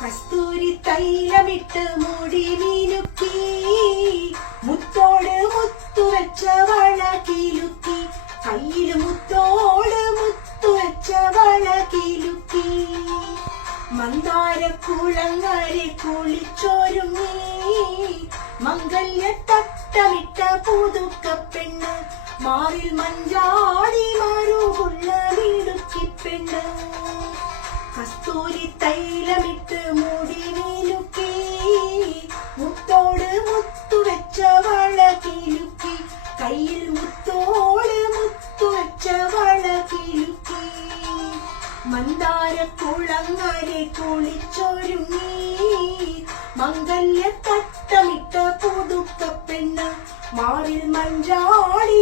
കസ്തൂരി തൈലമിട്ട് മുടി മിനുക്കി മുത്തോട് മുത്തു വെച്ച വള കിലുക്കി കയ്യിൽ മുത്തോട് മുത്തു വെച്ച വള കിലുക്കി മന്ദാര കുളങ്ങരെ കുളിച്ചോരുങ്ങി മംഗല്യ തട്ടമിട്ട പുതുക്ക പെണ്ണ് മാറിൽ മഞ്ചാടി മറുകുള്ള മിടുക്കി പെണ്ണ്. കസ്തൂരി തൈലമിട്ട് മുടി നീലുക്കി മുത്തോട് മുത്തു വെച്ച വള കിലുക്കി കയ്യിൽ മുത്തോട് മുത്തു വെച്ച വള കിലുക്കി മന്ദാര കുളങ്ങരെ കുളിച്ചൊരുങ്ങി മംഗല്യ തട്ടമിട്ട പുതുക്ക പെണ്ണ മാറിൽ മഞ്ചാടി